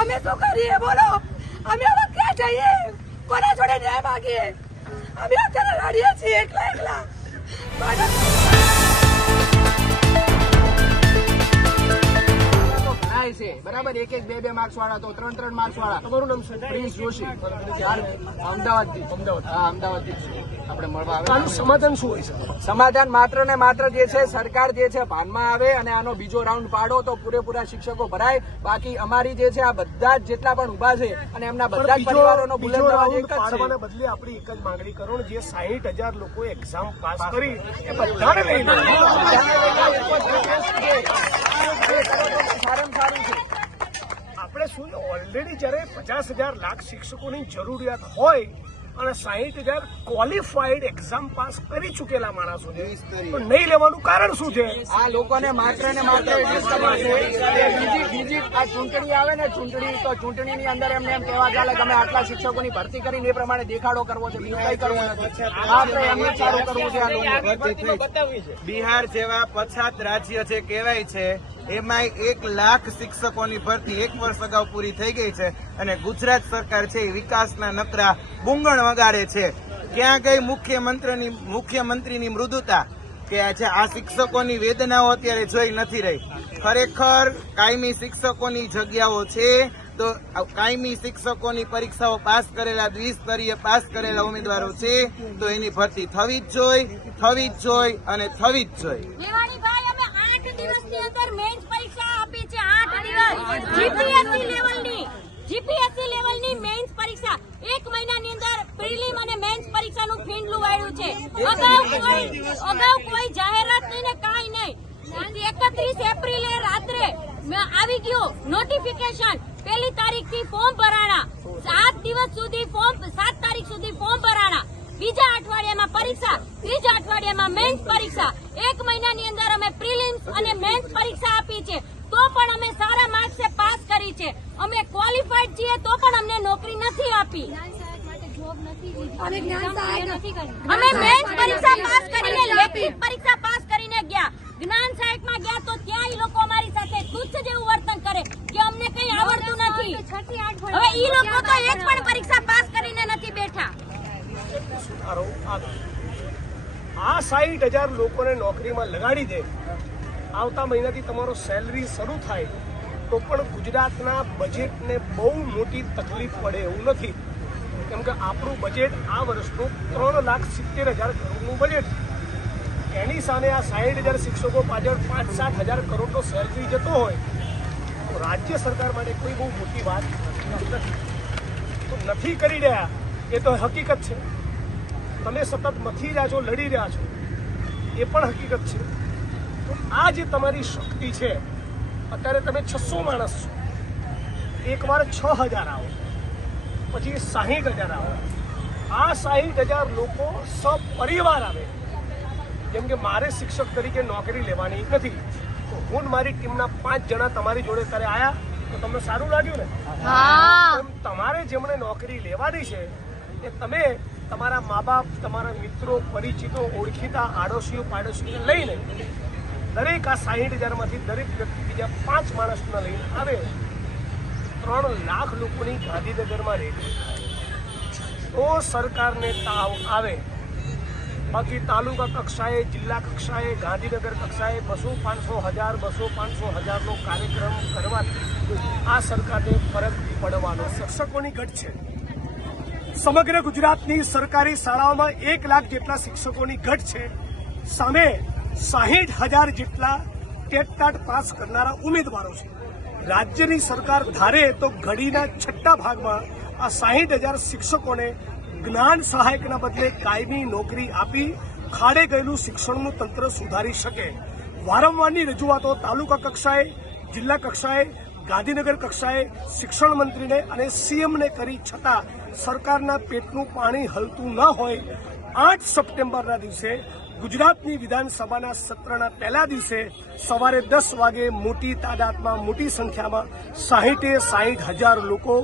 અમે શું કરીએ બોલો? અમે હવે ક્યાં જઈએ? કોના જોડે ન્યાય માંગીએ? અમે અત્યારે રડીએ છીએ એકલા એકલા. બરાબર, એક એક બે માર્ક્સ વાળા તો 3 માર્ક્સ વાળા. તમારું નામ શું? પ્રિન્સ જોશી. અમદાવાદથી. અમદાવાદથી આપણે મળવા આવે. સમાધાન શું હોય છે? સમાધાન માત્ર ને માત્ર જે છે સરકાર જે છે ભાનમાં આવે અને આનો બીજો રાઉન્ડ પાડો તો પૂરેપૂરા શિક્ષકો ભરાય. બાકી અમારી જે છે આ બધા જ જેટલા પણ ઉભા છે અને એમના બધા જ પરિવારોનો બુલંદ અવાજ એક જ છે. બદલે આપણી એક જ માંગણી કરો જે 60,000 લોકો એક્ઝામ પાસ કરી એ બધાને લઈ લો. આપણે શું ઓલરેડી જયારે 50,000 લાખ શિક્ષકોની જરૂરિયાત હોય અને 60,000 ક્વોલિફાઈડ એક્ઝામ પાસ કરી ચૂકેલા માણસો છે તો નહીં લેવાનું કારણ શું છે? આ લોકોને માત્ર ને માત્ર બીજી આ ચૂંટણી આવે ને ચૂંટણીની અંદર એમને એમ કહેવા ચાલે કે અમે આટલા શિક્ષકોની ભરતી કરીને એ પ્રમાણે દેખાડો કરવો છે, બીજું કઈ કરવું નથી. માત્ર એમને સારું કરવું છે. આ લોકો બિહાર જેવા પછાત રાજ્ય છે કહેવાય છે એમાં 1 લાખ શિક્ષકોની ભરતી 1 વર્ષ અગાઉ પૂરી થઈ ગઈ છે અને ગુજરાત સરકાર છે એ વિકાસના નકરા બુંગણ વગાડે છે. ક્યાં ગઈ મુખ્યમંત્રીની મૃદુતા કે આજે આ શિક્ષકોની વેદનાઓ અત્યારે જોઈ નથી રહી. ખરેખર કાયમી શિક્ષકોની જગ્યાઓ છે તો કાયમી શિક્ષકોની પરીક્ષાઓ પાસ કરેલા દ્વિસ્તરીય પાસ કરેલા ઉમેદવારો છે તો એની ભરતી થવી જ જોઈએ અને થવી જ જોઈએ. દિવસની અંદર મેન્સ પરીક્ષા આપી છે. 8 દિવસ જીપીએસસી લેવલની મેન્સ પરીક્ષા 1 મહિનાની અંદર પ્રિલિમ અને મેન્સ પરીક્ષાનું ફીંડલું વાળ્યું છે. અગાઉ કોઈ જાહેરાત નહીં ને કાંઈ નહીં. 31 એપ્રિલે રાત્રે આવી ગયું નોટિફિકેશન. 1 તારીખથી ફોર્મ ભરાણા. 7 દિવસ સુધી 7 તારીખ સુધી ફોર્મ ભરાણા. બીજા અઠવાડિયામાં પરીક્ષા, ત્રીજા અઠવાડિયામાં મેન્સ પરીક્ષા. 1 મહિનાની અંદર અમે પ્રિલિમ્સ અને મેન્સ પરીક્ષા આપી છે તો પણ અમે સારા માર્ક્સે પાસ કરી છે. અમે ક્વોલિફાઈડ છીએ તો પણ અમને નોકરી નથી આપી. અમે મેન્સ પરીક્ષા પાસ કરીને લેખિત પરીક્ષા પાસ કરીને ગયા. જ્ઞાન સહાયકમાં ગયા તો ત્યાં એ લોકો અમારી સાથે તુચ્છ જેવું વર્તન કરે કે અમને કઈ આવડતું નથી. હવે એ લોકો તો એક પણ પરીક્ષા પાસ કરીને નથી બેઠા. આ 60,000 લોકોને નોકરીમાં લગાડી દે. આવતા મહિનાથી તમારો સેલરી શરૂ થાય તો પણ ગુજરાતના બજેટને બહુ મોટી તકલીફ પડે એવું નથી. કેમ કે આપણું બજેટ આ વર્ષનું 3,70,000 કરોડનું બજેટ. એની સામે આ 60,000 શિક્ષકો પાછળ 5-7,000 કરોડનો સેલરી જતો હોય તો રાજ્ય સરકાર માટે કોઈ બહુ મોટી વાત નથી કરી રહ્યા. એ તો હકીકત છે. તમે સતત મથી રહ્યા છો, લડી રહ્યા છો, એ પણ હકીકત છે. તો આ જે તમારી શક્તિ છે, અત્યારે તમે 600 માણસ છો, એકવાર 6,000 આવો, પછી 60,000 આવો. આ 60,000 લોકો સપરિવાર આવે. જેમ કે મારે શિક્ષક તરીકે નોકરી લેવાની નથી તો હું મારી ટીમના 5 જણા તમારી જોડે ત્યારે આવ્યા તો તમને સારું લાગ્યું ને? તમારે જેમણે નોકરી લેવાની છે એ તમે તમારા મા બાપ, તમારા મિત્રો, પરિચિતો, ઓળખીતા, આડોશીઓ પાડોશીઓ લઈને દરેક આ 60,000માંથી દરેક વ્યક્તિ બીજા 5 માણસને લઈને આવે. 3 લાખ લોકોની ગાંધીનગરમાં રેલી તો સરકારને તાવ આવે. બાકી તાલુકા કક્ષાએ, જિલ્લા કક્ષાએ, ગાંધીનગર કક્ષાએ 200-500-1000-200-500-1000નો કાર્યક્રમ કરવાથી આ સરકારને ફરક પડવાનો. શિક્ષકોની ઘટ છે. સમગ્ર ગુજરાતની સરકારી શાળાઓમાં 1 લાખ જેટલા શિક્ષકોની ઘટ છે. સામે 60,000 જેટલા ટેટ પાસ કરનારા ઉમેદવારો છે. રાજ્યની સરકાર ધારે તો ઘડીના 6ઠ્ઠા ભાગમાં આ 60,000 શિક્ષકોને જ્ઞાન સહાયકના બદલે કાયમી નોકરી આપી ખાડે ગયેલું શિક્ષણનું તંત્ર સુધારી શકે. વારંવારની રજૂઆતો તાલુકા કક્ષાએ, જિલ્લા કક્ષાએ, ગાંધીનગર કક્ષાએ શિક્ષણ મંત્રીને અને સીએમને કરી છતાં સરકારના પેટનું પાણી હલતું ન હોય 8 સપ્ટેમ્બરના દિવસે ગુજરાતની વિધાનસભાના સત્રના પહેલા દિવસે સવારે 10 વાગે મોટી તાદાદમાં, મોટી સંખ્યામાં 60,000 લોકો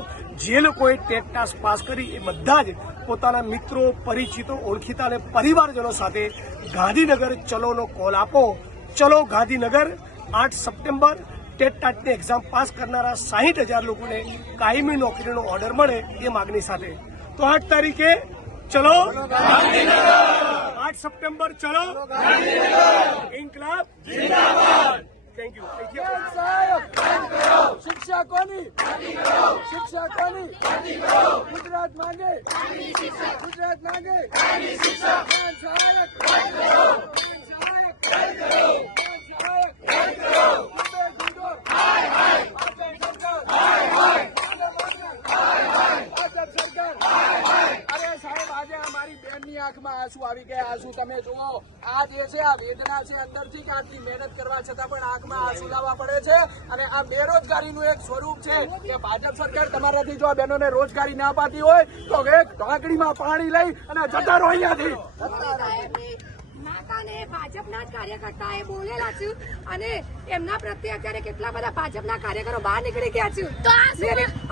જે લોકોએ ટેટ પાસ કરી એ બધા જ પોતાના મિત્રો, પરિચિતો, ઓળખીતા અને પરિવારજનો સાથે ગાંધીનગર ચલોનો કોલ આપો. ચલો ગાંધીનગર 8 સપ્ટેમ્બર ટેટ ટાટની એક્ઝામ પાસ કરનારા 60,000 લોકોને કાયમી નોકરીનો ઓર્ડર મળે એ માગણી સાથે તો 8 તારીખે ચલો 8 સપ્ટેમ્બર ચલો ઇન્કલાબ જિંદાબાદ. Thank you. શિક્ષકોની ગુજરાત માંગે ગુજરાત માંગે આંખમાં આંસુ આવી ગયા. આંસુ તમે જુઓ, આ જે છે આ વેદના છે અંદરથી કે આટલી મહેનત કરવા છતાં પણ આંખમાં આંસુ લાવવા પડે છે. અને આ બેરોજગારીનું એક સ્વરૂપ છે કે ભાજપ સરકાર તમારાથી જો આ બહેનોને રોજગારી ના અપાતી હોય તો એક ઢાંકણીમાં પાણી લઈ અને જતા રહો અહીંયાથી. નાકાને ભાજપના જ કાર્યકર્તા એ બોલેલા છે અને એમના પ્રત્યે અત્યારે કેટલા બધા ભાજપના કાર્યકરો બહાર નીકળી ગયા છે. તો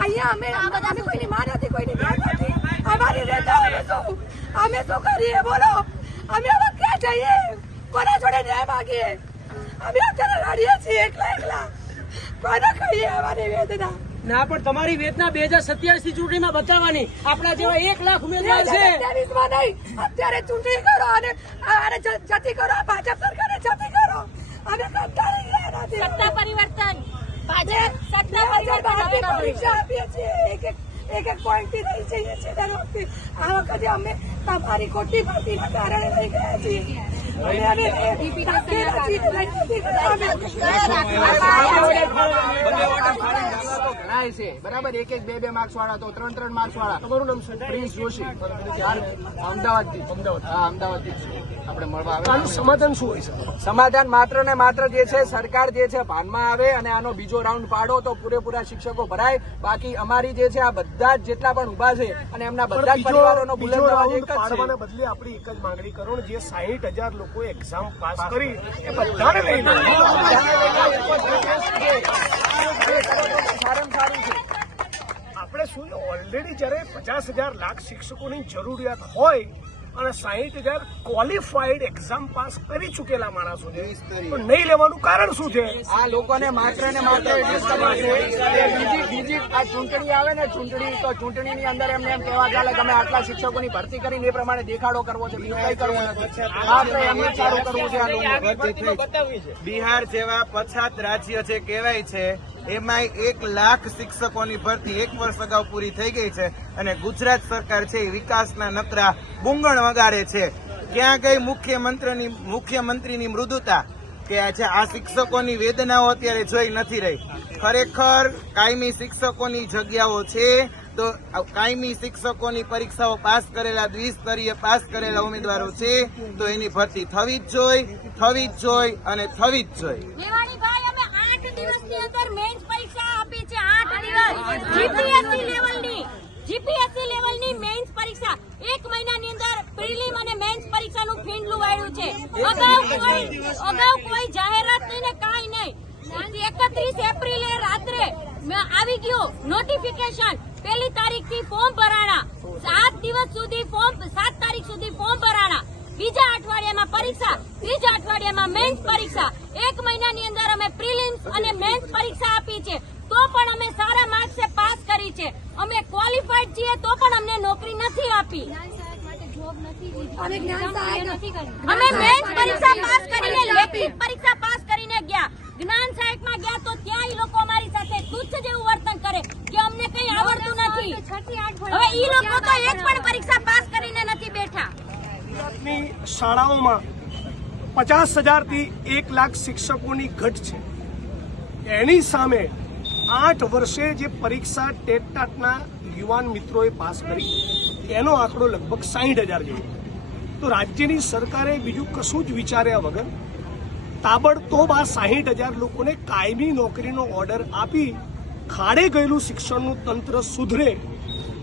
અહીંયા અમે કોઈની માં નથી, કોઈની બેન નથી. અમારી નેતાઓને શું અમે શું કરીએ બોલો? અમે હવે ક્યાં જઈએ? કોના જોડે ન્યાય માગીએ? અમે અત્યારે લડીએ છીએ એકલા. કોને કહીએ અમારી વેદના? ના, પણ તમારી વેદના 2027 ચૂંટણીમાં બતાવવાની. આપણા જેવા 1 લાખ ઉમેદવાર છે. 2027 નહીં, અત્યારે ચૂંટણી કરો અને જતી કરો, ભાજપ સરકારને જતી કરો. અમે કંટાળી ગયા નથી. સત્તા પરિવર્તન ભાજપ સત્તા પરિવર્તન હવે કરવું છે. પરીક્ષા આપીએ છીએ, એક પોઈન્ટ થી રહી જઈએ છીએ દર વખતે. આ વખતે અમે તમારી ખોટી ભરતીના કારણે રહી ગયા છીએ. ઘણાય છે બરાબર, 1-1, 2-2 માર્ક્સ વાળા તો 3-3 માર્ક્સ વાળા. તમારું નામ શું? પ્રિન્સ જોશી. અમદાવાદથી. હા, અમદાવાદથી આપણે મળવા આવે. આનું સમાધાન શું હોય છે? સમાધાન માત્ર ને માત્ર જે છે સરકાર જે છે ભાનમાં આવે અને આનો બીજો રાઉન્ડ પાડો તો પૂરેપૂરા શિક્ષકો ભરાય. બાકી અમારી જે છે આ બધા જ જેટલા પણ ઉભા છે અને એમના બધા જ પરિવારોનો બુલંદ અવાજ એક જ છે. પાડવાના બદલે આપણી એક જ માંગણી કરો ને, જે 60,000 લોકો એક્ઝામ પાસ કરી એ બધાને લઈ લો. સારામાં સારું છે. આપણે શું ઓલરેડી જયારે 50,000 લાખ શિક્ષકોની જરૂરિયાત હોય અને 60,000 ક્વોલિફાઈડ એક્ઝામ પાસ કરી ચૂકેલા માણસો છે, તો નહીં લેવાનું કારણ શું છે? આ લોકોને માત્ર ને માત્ર એટલું જ ખબર છે કે બીજી આ ચૂંટણી આવે ને ચૂંટણીની અંદર એમને એમ કહેવા ચાલે કે અમે આટલા શિક્ષકોની ભરતી કરીને એ પ્રમાણે દેખાડો કરવો છે, બીજું કઈ કરવું નથી. માત્ર એમને જ સારું કરવું છે. આ લોકો બિહાર જેવા પછાત રાજ્ય જે કહેવાય છે એમાંય 1 લાખ શિક્ષકોની ભરતી 1 વર્ષ અગાઉ પૂરી થઈ ગઈ છે અને ગુજરાત સરકાર છે એ વિકાસના નકરા બુંગણ વગાડે છે. ક્યાં ગઈ મુખ્યમંત્રીની મૃદુતા કે આ શિક્ષકોની વેદનાઓ અત્યારે જોઈ નથી રહી. ખરેખર કાયમી શિક્ષકોની જગ્યાઓ છે તો કાયમી શિક્ષકોની પરીક્ષાઓ પાસ કરેલા, દ્વિસ્તરીય પાસ કરેલા ઉમેદવારો છે તો એની ભરતી થવી જ જોઈએ. મેવાણીભાઈ, અમે 8 દિવસની અંદર મેન્સ પરીક્ષા આપી છે. 8 દિવસ જીપીએસસી લેવલની મેન્સ પરીક્ષા 1 મહિનાની અંદર પ્રિલિમ અને મેન્સ પરીક્ષાનું ફીંડલું વાળ્યું છે. અગાઉ કોઈ જાહેરાત નહીં ને કાંઈ નહીં. 31 એપ્રિલે રાત્રે આવી ગયું નોટિફિકેશન. 1 તારીખથી ફોર્મ ભરાણા, 7 દિવસ સુધી 7 તારીખ સુધી ફોર્મ ભરાણા. બીજા અઠવાડિયામાં પરીક્ષા, ત્રીજા અઠવાડિયામાં મેન્સ પરીક્ષા. 1 મહિનાની અંદર અમે પ્રિલિમ્સ અને મેન્સ પરીક્ષા આપી છે તો પણ અમે સારા માર્ક્સે પાસ કરી છે. અમે ક્વોલિફાઈડ છીએ તો પણ અમને નોકરી નથી આપી. અમે મેન્સ પરીક્ષા પાસ કરીને લેખિત પરીક્ષા પાસ કરીને ગયા. જ્ઞાન સહાયકમાં ગયા તો ત્યાં ઈ લોકો અમારી સાથે તુચ્છ જેવું વર્તન કરે કે અમને કઈ આવડતું નથી. હવે ઈ લોકો તો એક પણ પરીક્ષા પાસ કરીને નથી બેઠા. ગુજરાતની શાળાઓમાં 50,000 થી 1 લાખ શિક્ષકોની ઘટ છે. એની સામે 8 વર્ષે જે પરીક્ષા ટેટ ટાટના યુવાન મિત્રોએ પાસ કરી એનો આંકડો લગભગ 60,000 જેવો. તો રાજ્યની સરકારે બીજું કશું જ વિચાર્યા વગર તાબડતોબ આ 60,000 લોકોને કાયમી નોકરીનો ઓર્ડર આપી ખાડે ગયેલું શિક્ષણનું તંત્ર સુધરે,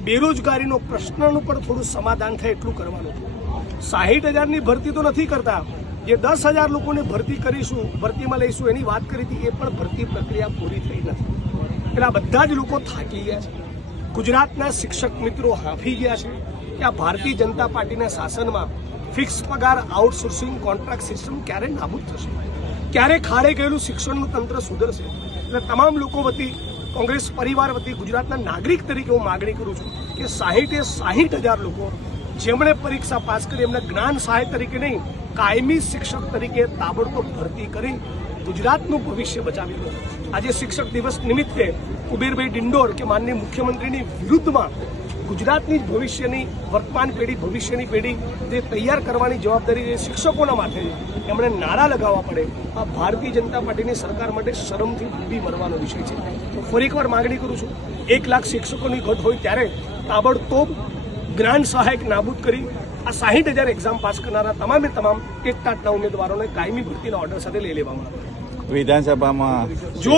બેરોજગારીનો પ્રશ્નનું પણ થોડું સમાધાન થાય એટલું કરવાનું. 60,000ની ભરતી તો નથી કરતા, જે 10,000 લોકોને ભરતીમાં લઈશું એની વાત કરી હતી, એ પણ ભરતી પ્રક્રિયા પૂરી થઈ નથી. એટલે આ બધા જ લોકો થાકી ગયા છે. ગુજરાતના શિક્ષક મિત્રો હાંફી ગયા છે કે આ ભારતીય જનતા પાર્ટીના શાસનમાં ફિક્સ પગાર, આઉટસોર્સિંગ, કોન્ટ્રાક્ટ સિસ્ટમ ક્યારે નાબૂદ થશે. ક્યારે ખાડે ગયેલું શિક્ષણનું તંત્ર સુધરશે. એટલે તમામ લોકો વતી, કોંગ્રેસ પરિવાર વતી, ગુજરાતના નાગરિક તરીકે હું માગણી કરું છું કે 60,000 લોકો જેમણે પરીક્ષા પાસ કરી એમને જ્ઞાન સહાય તરીકે નહીં, કાયમી શિક્ષક તરીકે તાબડતોબ ભરતી કરી ગુજરાતનું ભવિષ્ય બચાવી લો. આજે શિક્ષક દિવસ નિમિત્તે કુબેરભાઈ ડિંડોર કે માનનીય મુખ્યમંત્રીની વિરુદ્ધમાં ગુજરાતની ભવિષ્યની વર્તમાન પેઢી, ભવિષ્યની પેઢી તે તૈયાર કરવાની જવાબદારી એ શિક્ષકોના માથે છે. એમણે નારા લગાવવા પડે. આ ભારતીય જનતા પાર્ટીની સરકાર માટે શરમથી ડૂબી મરવાનો વિષય છે. હું ફરી એકવાર માગણી કરું છું, 1 લાખ શિક્ષકોની ઘટ હોય ત્યારે તાબડતોબ જ્ઞાન સહાયક નાબૂદ કરી આ 60,000 એક્ઝામ પાસ કરનારા તમામે તમામ ટેટના ઉમેદવારોને કાયમી ભરતીના ઓર્ડર સાથે લઈ લેવામાં આવે. વિધાનસભામાં જો